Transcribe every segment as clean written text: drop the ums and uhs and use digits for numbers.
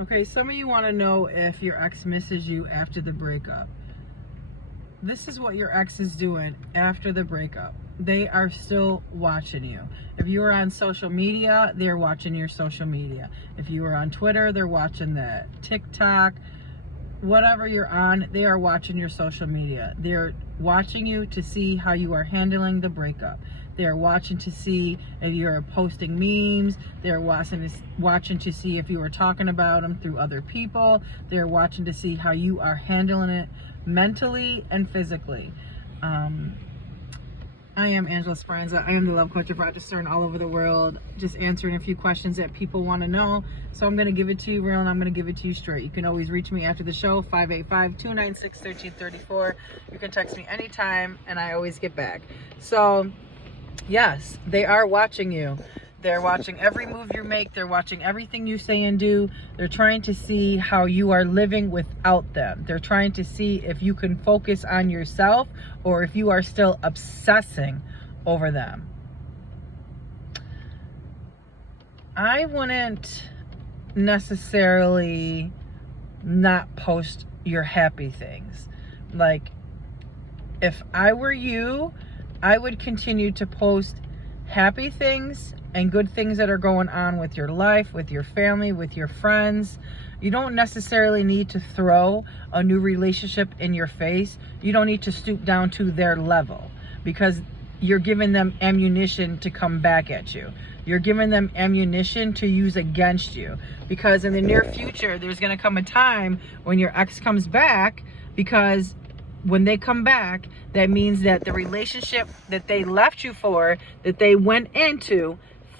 Okay, some of you want to know if your ex misses you after the breakup. This is what your ex is doing after the breakup. They are still watching you. If you are on social media, they're watching your social media. If you are on Twitter, they're watching that. TikTok, whatever you're on, they are watching your social media. They're watching you to see how you are handling the breakup. They're watching to see if you're posting memes. They're watching to see if you are talking about them through other people. They're watching to see how you are handling it mentally and physically. I am Angela Speranza. I am the love coach of Rochester and all over the world, just answering a few questions that people want to know. So I'm going to give it to you real, and I'm going to give it to you straight. You can always reach me after the show, 585-296-1334. You can text me anytime, and I always get back. So, yes, they are watching you. They're watching every move you make. They're watching everything you say and do. They're trying to see how you are living without them. They're trying to see if you can focus on yourself or if you are still obsessing over them. I wouldn't necessarily not post your happy things. Like, if I were you, I would continue to post happy things and good things that are going on with your life, with your family, with your friends. You don't necessarily need to throw a new relationship in your face. You don't need to stoop down to their level, because you're giving them ammunition to come back at you. You're giving them ammunition to use against you, because in the near future, there's going to come a time when your ex comes back, because when they come back, that means that the relationship that they left you for, that they went into,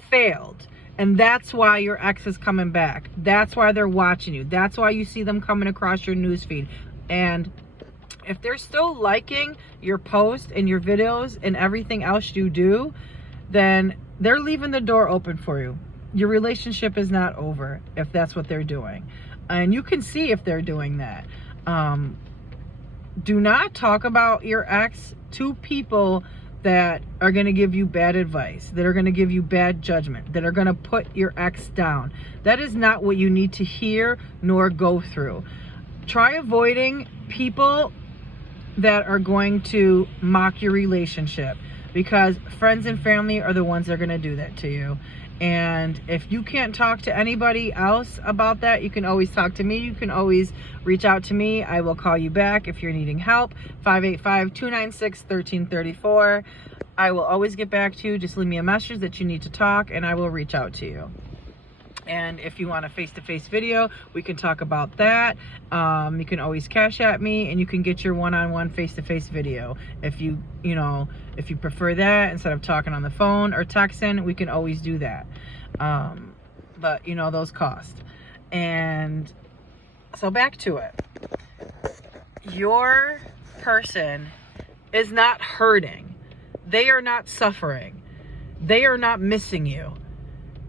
failed. And that's why your ex is coming back. That's why they're watching you. That's why you see them coming across your newsfeed. And if they're still liking your posts and your videos and everything else you do, then they're leaving the door open for you. Your relationship is not over if that's what they're doing. And you can see if they're doing that. Do not talk about your ex to people that are going to give you bad advice, that are going to give you bad judgment, that are going to put your ex down. That is not what you need to hear nor go through. Try avoiding people that are going to mock your relationship, because friends and family are the ones that are going to do that to you. And if you can't talk to anybody else about that, you can always talk to me. You can always reach out to me. I will call you back if you're needing help. 585-296-1334. I will always get back to you. Just leave me a message that you need to talk, and I will reach out to you. And if you want a face-to-face video, we can talk about that. You can always cash at me, and you can get your one-on-one face-to-face video. If you prefer that instead of talking on the phone or texting, we can always do that. But those cost. And so back to it. Your person is not hurting. They are not suffering. They are not missing you.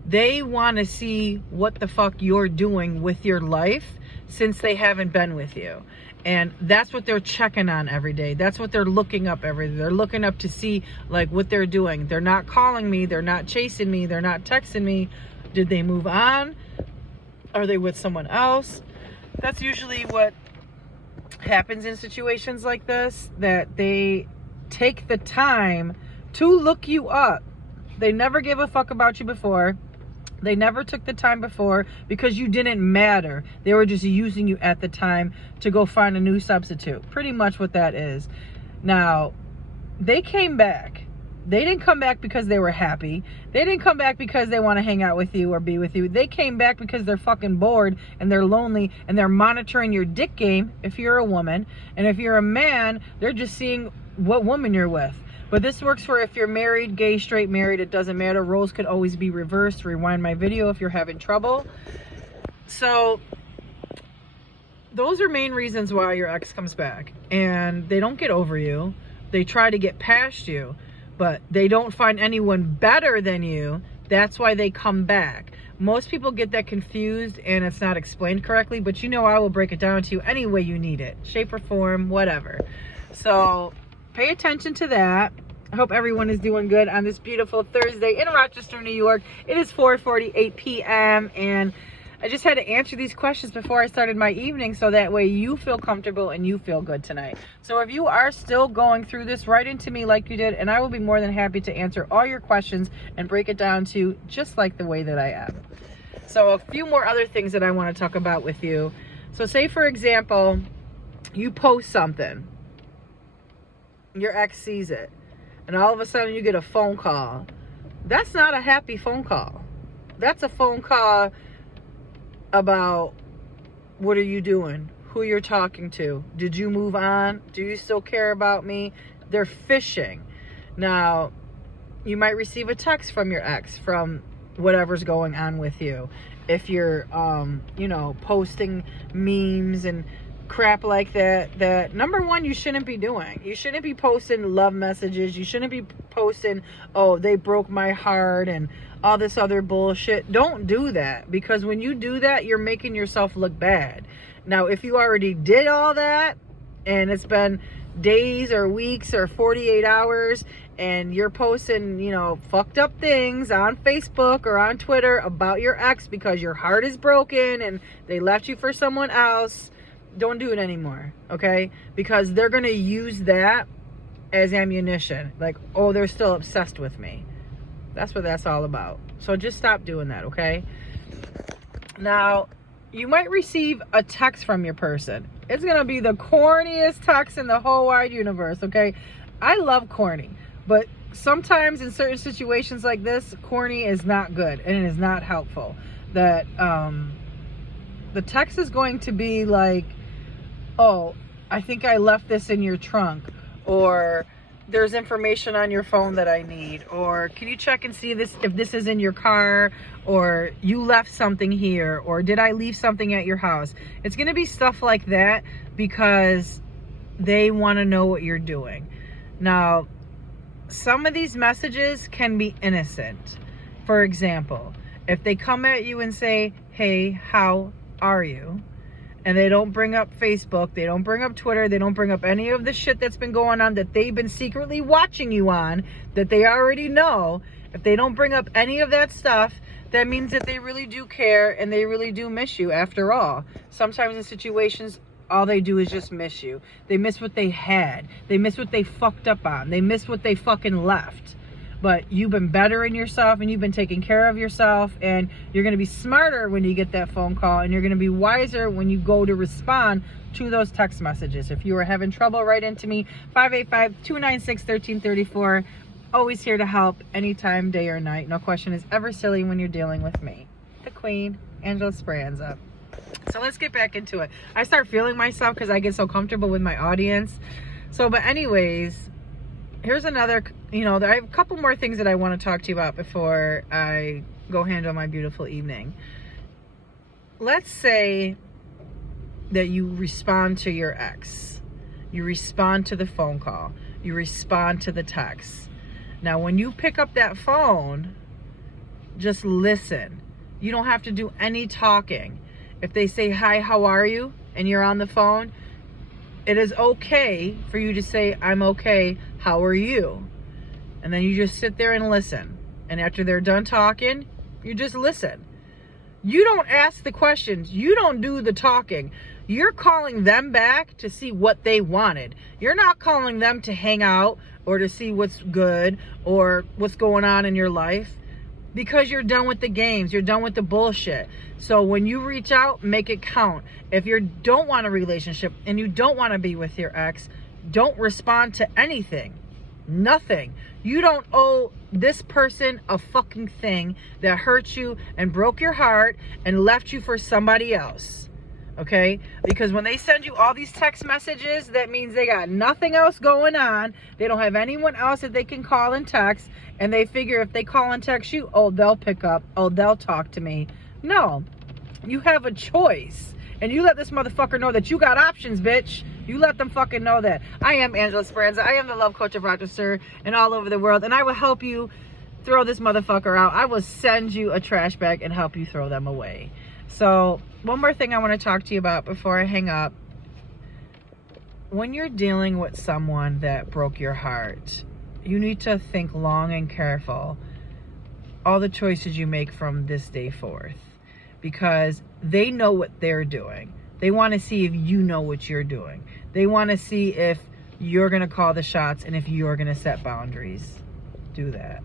They want to see what the fuck you're doing with your life since they haven't been with you. And that's what they're checking on every day. That's what they're looking up every day. They're looking up to see like what they're doing. They're not calling me. They're not chasing me. They're not texting me. Did they move on? Are they with someone else? That's usually what happens in situations like this, that they take the time to look you up. They never gave a fuck about you before. They never took the time before because you didn't matter. They were just using you at the time to go find a new substitute. Pretty much what that is. Now, they came back. They didn't come back because they were happy. They didn't come back because they want to hang out with you or be with you. They came back because they're fucking bored and they're lonely and they're monitoring your dick game if you're a woman. And if you're a man, they're just seeing what woman you're with. But this works for if you're married, gay, straight, married, it doesn't matter. Roles could always be reversed. Rewind my video if you're having trouble. So those are main reasons why your ex comes back. And they don't get over you. They try to get past you, but they don't find anyone better than you. That's why they come back. Most people get that confused and it's not explained correctly, but I will break it down to you any way you need it. Shape or form, whatever. So pay attention to that. I hope everyone is doing good on this beautiful Thursday in Rochester, New York. It is 4:48 p.m. and I just had to answer these questions before I started my evening so that way you feel comfortable and you feel good tonight. So if you are still going through this, write into me like you did, and I will be more than happy to answer all your questions and break it down to you just like the way that I am. So a few more other things that I want to talk about with you. So say, for example, you post something, your ex sees it, and all of a sudden you get a phone call. That's not a happy phone call. That's a phone call about what are you doing, who you're talking to, did you move on, do you still care about me? They're fishing. Now, you might receive a text from your ex from whatever's going on with you. If you're, posting memes and crap like that number one, you shouldn't be doing. You shouldn't be posting love messages. You shouldn't be posting, oh, they broke my heart and all this other bullshit. Don't do that, because when you do that, you're making yourself look bad. Now, if you already did all that and it's been days or weeks or 48 hours and you're posting, fucked up things on Facebook or on Twitter about your ex because your heart is broken and they left you for someone else, don't do it anymore, okay? Because they're going to use that as ammunition. Like, oh, they're still obsessed with me. That's what that's all about. So just stop doing that, okay? Now, you might receive a text from your person. It's going to be the corniest text in the whole wide universe, okay? I love corny, but sometimes in certain situations like this, corny is not good and it is not helpful. That the text is going to be like, oh, I think I left this in your trunk, or there's information on your phone that I need, or can you check and see this if this is in your car, or you left something here, or did I leave something at your house? It's going to be stuff like that because they want to know what you're doing. Now, some of these messages can be innocent. For example, if they come at you and say, hey, how are you? And they don't bring up Facebook, they don't bring up Twitter, they don't bring up any of the shit that's been going on that they've been secretly watching you on, that they already know. If they don't bring up any of that stuff, that means that they really do care and they really do miss you after all. Sometimes in situations, all they do is just miss you. They miss what they had. They miss what they fucked up on. They miss what they fucking left. But you've been bettering yourself and you've been taking care of yourself, and you're going to be smarter when you get that phone call, and you're going to be wiser when you go to respond to those text messages. If you are having trouble, write into me, 585-296-1334. Always here to help anytime, day or night. No question is ever silly when you're dealing with me, the Queen, Angela Speranza. So let's get back into it. I start feeling myself because I get so comfortable with my audience. But anyways, here's another, I have a couple more things that I want to talk to you about before I go handle my beautiful evening. Let's say that you respond to your ex. You respond to the phone call. You respond to the text. Now, when you pick up that phone, just listen. You don't have to do any talking. If they say, hi, how are you? And you're on the phone, it is okay for you to say, I'm okay, how are you? And then you just sit there and listen. And after they're done talking, you just listen. You don't ask the questions. You don't do the talking. You're calling them back to see what they wanted. You're not calling them to hang out or to see what's good or what's going on in your life, because you're done with the games. You're done with the bullshit. So when you reach out, make it count. If you don't want a relationship and you don't want to be with your ex, don't respond to anything. Nothing. You don't owe this person a fucking thing that hurt you and broke your heart and left you for somebody else. Okay? Because when they send you all these text messages, that means they got nothing else going on. They don't have anyone else that they can call and text. And they figure if they call and text you, oh, they'll pick up. Oh, they'll talk to me. No. You have a choice. And you let this motherfucker know that you got options, bitch. You let them fucking know that. I am Angela Speranza. I am the love coach of Rochester and all over the world. And I will help you throw this motherfucker out. I will send you a trash bag and help you throw them away. So, one more thing I want to talk to you about before I hang up. When you're dealing with someone that broke your heart, you need to think long and careful all the choices you make from this day forth. because they know what they're doing. They want to see if you know what you're doing. They want to see if you're going to call the shots and if you're going to set boundaries. Do that.